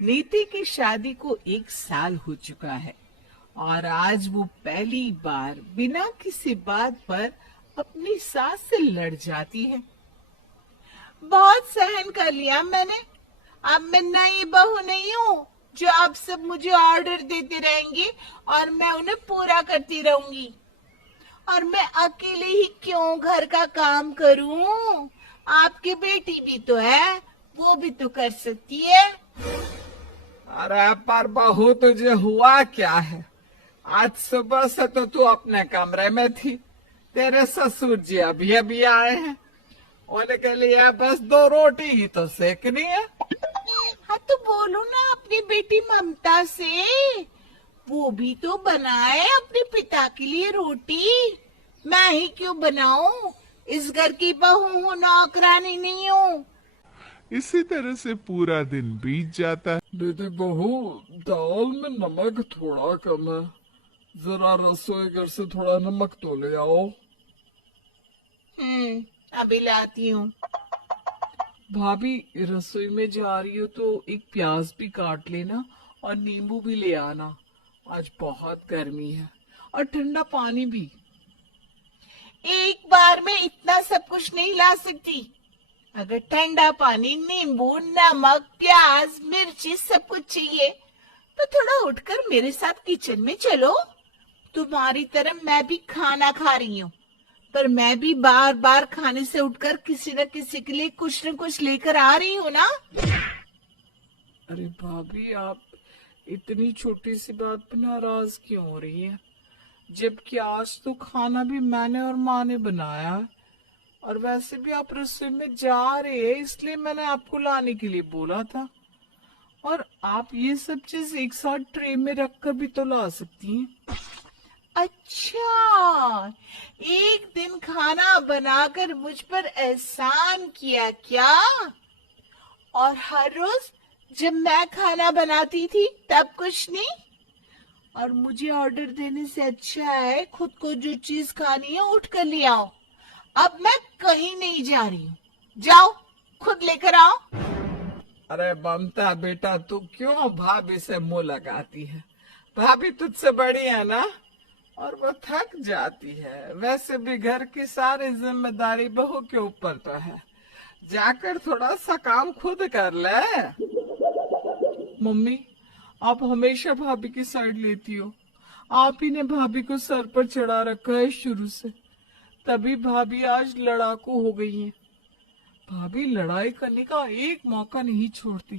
नीति की शादी को 1 साल हो चुका है और आज वो पहली बार बिना किसी बात पर अपनी सास से लड़ जाती है। बहुत सहन कर लिया मैंने। अब मैं नई बहू नहीं हूँ जो आप सब मुझे ऑर्डर देते रहेंगे और मैं उन्हें पूरा करती रहूंगी। और मैं अकेले ही क्यों घर का काम करूं? आपकी बेटी भी तो है, वो भी तो कर सकती है। अरे पर बहू तुझे हुआ क्या है? आज सुबह से तो तू अपने कमरे में थी। तेरे ससुर जी अभी अभी आए हैं। उनके लिए बस 2 रोटी ही तो सेकनी है। हाँ तो बोलो ना अपनी बेटी ममता से, वो भी तो बनाए अपने पिता के लिए रोटी। मैं ही क्यों बनाऊं? इस घर की बहू हूँ, नौकरानी नहीं हूँ। इसी तरह से पूरा दिन बीत जाता है। दीदी बहू, दाल में नमक थोड़ा कम है। जरा रसोई घर से थोड़ा नमक तो ले आओ। अभी लाती हूँ। भाभी रसोई में जा रही हो तो एक प्याज भी काट लेना और नींबू भी ले आना। आज बहुत गर्मी है और ठंडा पानी भी। एक बार में इतना सब कुछ नहीं ला सकती। अगर ठंडा पानी, नींबू, नमक, प्याज, मिर्ची सब कुछ चाहिए तो थोड़ा उठकर मेरे साथ किचन में चलो। तुम्हारी तरह मैं भी खाना खा रही हूँ, पर मैं भी बार बार खाने से उठकर किसी न किसी के लिए कुछ न कुछ लेकर आ रही हूँ ना। अरे भाभी, आप इतनी छोटी सी बात पे नाराज क्यों हो रही है? जबकि आज तो खाना भी मैंने और माँ ने बनाया है। और वैसे भी आप रसोई में जा रहे हैं, इसलिए मैंने आपको लाने के लिए बोला था। और आप ये सब चीज एक साथ ट्रे में रखकर भी तो ला सकती हैं। अच्छा, एक दिन खाना बनाकर मुझ पर एहसान किया क्या? और हर रोज जब मैं खाना बनाती थी तब कुछ नहीं? और मुझे ऑर्डर देने से अच्छा है खुद को जो चीज खानी है उठ कर ले आओ। अब मैं कहीं नहीं जा रही हूँ, जाओ खुद लेकर आओ। अरे ममता बेटा, तू क्यों भाभी से मुंह लगाती है? भाभी तुझसे बड़ी है ना, और वो थक जाती है। वैसे भी घर की सारी जिम्मेदारी बहू के ऊपर तो है। जाकर थोड़ा सा काम खुद कर ले। मम्मी, आप हमेशा भाभी की साइड लेती हो। आप ही ने भाभी को सर पर चढ़ा रखा है शुरू से, तभी भाभी आज लड़ाकू हो गई है। भाभी लड़ाई करने का एक मौका नहीं छोड़ती।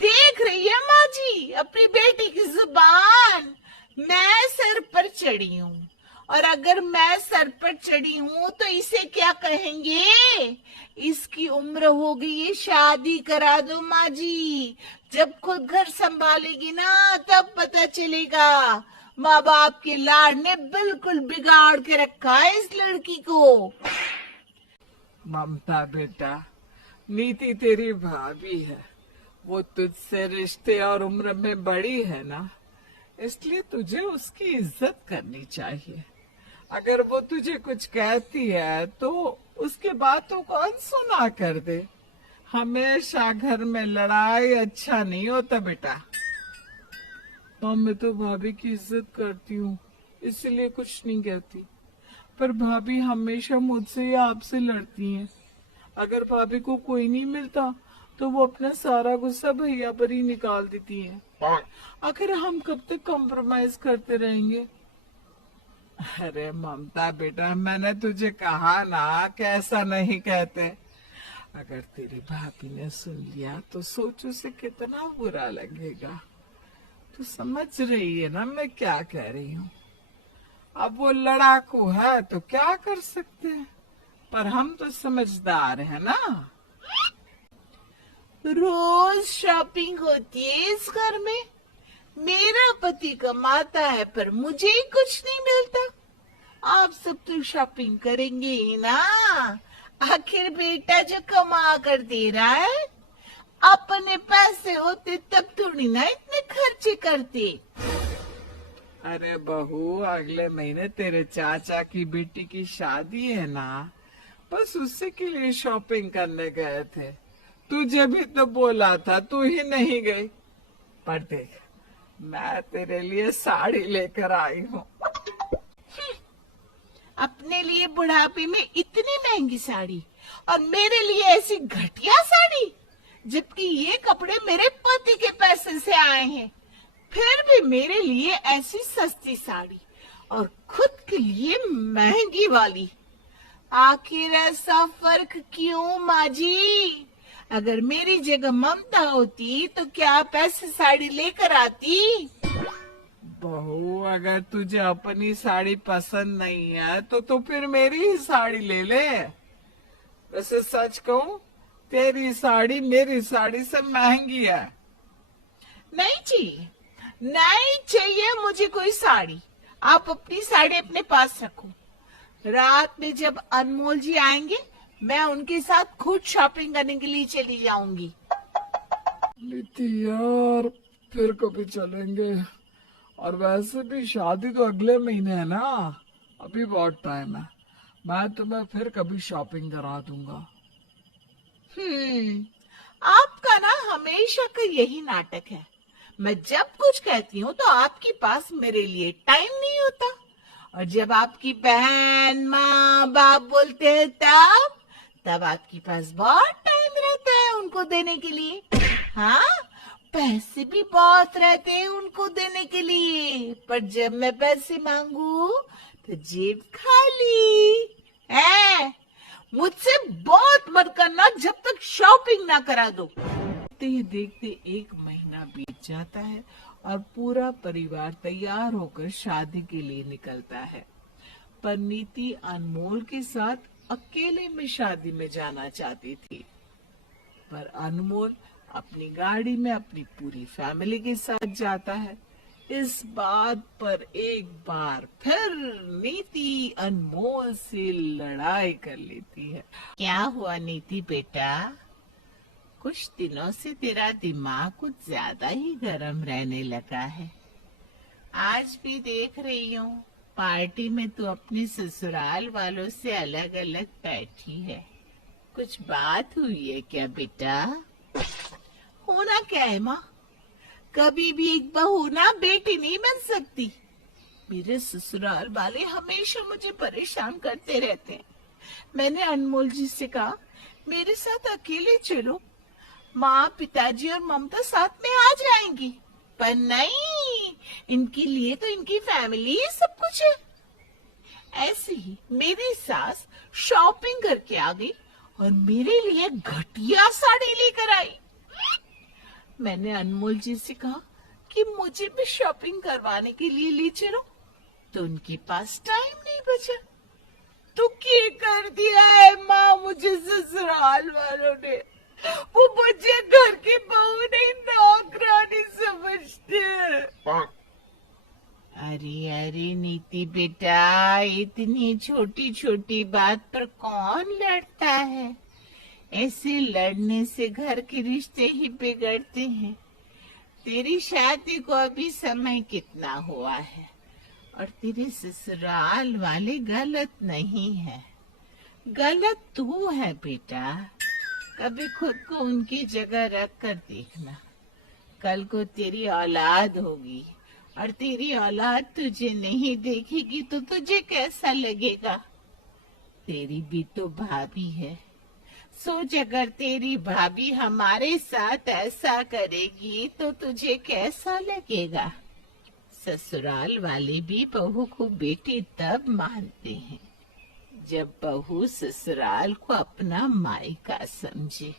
देख रही है माँ जी अपनी बेटी की जुबान। मैं सर पर चढ़ी हूँ, और अगर मैं सर पर चढ़ी हूँ तो इसे क्या कहेंगे? इसकी उम्र हो गई है, शादी करा दो माँ जी। जब खुद घर संभालेगी ना तब पता चलेगा। माँ बाप के लाड ने बिल्कुल बिगाड़ के रखा है इस लड़की को। ममता बेटा, नीति तेरी भाभी है। वो तुझसे रिश्ते और उम्र में बड़ी है ना, इसलिए तुझे उसकी इज्जत करनी चाहिए। अगर वो तुझे कुछ कहती है तो उसके बातों को अनसुना कर दे। हमेशा घर में लड़ाई अच्छा नहीं होता बेटा। तो मैं तो भाभी की इज्जत करती हूँ, इसलिए कुछ नहीं कहती। पर भाभी हमेशा मुझसे या आपसे लड़ती हैं। अगर भाभी को कोई नहीं मिलता तो वो अपना सारा गुस्सा भैया पर ही निकाल देती हैं। आखिर हम कब तक कॉम्प्रोमाइज करते रहेंगे? अरे ममता बेटा, मैंने तुझे कहा ना कि ऐसा नहीं कहते। अगर तेरी भाभी ने सुन लिया तो सोच उसे कितना बुरा लगेगा। तू समझ रही है ना मैं क्या कह रही हूँ? अब वो लड़ाकू है तो क्या कर सकते हैं, पर हम तो समझदार हैं ना। रोज शॉपिंग होती है इस घर में। मेरा पति कमाता है पर मुझे ही कुछ नहीं मिलता। आप सब तो शॉपिंग करेंगे ही ना। आखिर बेटा जो कमा कर दे रहा है, अपने पैसे होते तब थोड़ी ना इतने खर्चे करते। अरे बहू, अगले महीने तेरे चाचा की बेटी की शादी है ना, बस उसी के लिए शॉपिंग करने गए थे। तुझे भी तो बोला था, तू ही नहीं गई। पर देख, मैं तेरे लिए साड़ी लेकर आई हूँ। अपने लिए बुढ़ापे में इतनी महंगी साड़ी और मेरे लिए ऐसी घटिया साड़ी, जबकि ये कपड़े मेरे पति के पैसे से आए हैं। फिर भी मेरे लिए ऐसी सस्ती साड़ी और खुद के लिए महंगी वाली। आखिर ऐसा फर्क क्यों माँ जी? अगर मेरी जगह ममता होती तो क्या आप ऐसी साड़ी लेकर आती? बहू, अगर तुझे अपनी साड़ी पसंद नहीं है तो फिर मेरी ही साड़ी ले ले। वैसे सच कहूं, तेरी साड़ी मेरी साड़ी से महंगी है। नहीं चाहिए, नहीं चाहिए मुझे कोई साड़ी। आप अपनी साड़ी अपने पास रखो। रात में जब अनमोल जी आएंगे, मैं उनके साथ खुद शॉपिंग करने के लिए चली जाऊंगी। नीति यार, फिर कभी चलेंगे। और वैसे भी शादी तो अगले महीने है ना, अभी बहुत टाइम है। मैं तुम्हें फिर कभी शॉपिंग करा दूंगा। आपका ना हमेशा का यही नाटक है। मैं जब कुछ कहती हूँ तो आपके पास मेरे लिए टाइम नहीं होता, और जब आपकी बहन, माँ, बाप बोलते हैं तब आपके पास बहुत टाइम रहता है उनको देने के लिए। हाँ, पैसे भी बहुत रहते हैं उनको देने के लिए, पर जब मैं पैसे मांगू तो जेब खाली है। मुझसे बहुत मत करना जब तक शॉपिंग ना करा दो। देखते ही देखते 1 महीना बीत जाता है और पूरा परिवार तैयार होकर शादी के लिए निकलता है। पर नीति अनमोल के साथ अकेले में शादी में जाना चाहती थी, पर अनमोल अपनी गाड़ी में अपनी पूरी फैमिली के साथ जाता है। इस बात पर एक बार फिर नीति अनमोल से लड़ाई कर लेती है। क्या हुआ नीति बेटा? कुछ दिनों से तेरा दिमाग कुछ ज्यादा ही गर्म रहने लगा है। आज भी देख रही हूँ पार्टी में तू अपने ससुराल वालों से अलग अलग बैठी है। कुछ बात हुई है क्या बेटा? होना क्या है माँ? कभी भी एक बहू ना बेटी नहीं बन सकती। मेरे ससुराल वाले हमेशा मुझे परेशान करते रहते हैं। मैंने अनमोल जी से कहा मेरे साथ अकेले चलो, माँ, पिताजी और ममता साथ में आ जाएंगी, पर नहीं, इनके लिए तो इनकी फैमिली ही सब कुछ है। ऐसे ही मेरी सास शॉपिंग करके आ गई और मेरे लिए घटिया साड़ी लेकर आई। मैंने अनमोल जी से कहा कि मुझे भी शॉपिंग करवाने के लिए ले चलो, तो उनके पास टाइम नहीं बचा। तो क्या कर दिया है माँ मुझे ससुराल वालों ने? वो मुझे घर की बहू नहीं, नौकरानी समझते। अरे अरे नीति बेटा, इतनी छोटी छोटी बात पर कौन लड़ता है? ऐसे लड़ने से घर के रिश्ते ही बिगड़ते हैं। तेरी शादी को अभी समय कितना हुआ है, और तेरे ससुराल वाले गलत नहीं है, गलत तू है बेटा। कभी खुद को उनकी जगह रख कर देखना। कल को तेरी औलाद होगी और तेरी औलाद तुझे नहीं देखेगी तो तुझे कैसा लगेगा? तेरी भी तो भाभी है। सोच, अगर तेरी भाभी हमारे साथ ऐसा करेगी तो तुझे कैसा लगेगा? ससुराल वाले भी बहू को बेटी तब मानते हैं जब बहू ससुराल को अपना मायका समझे।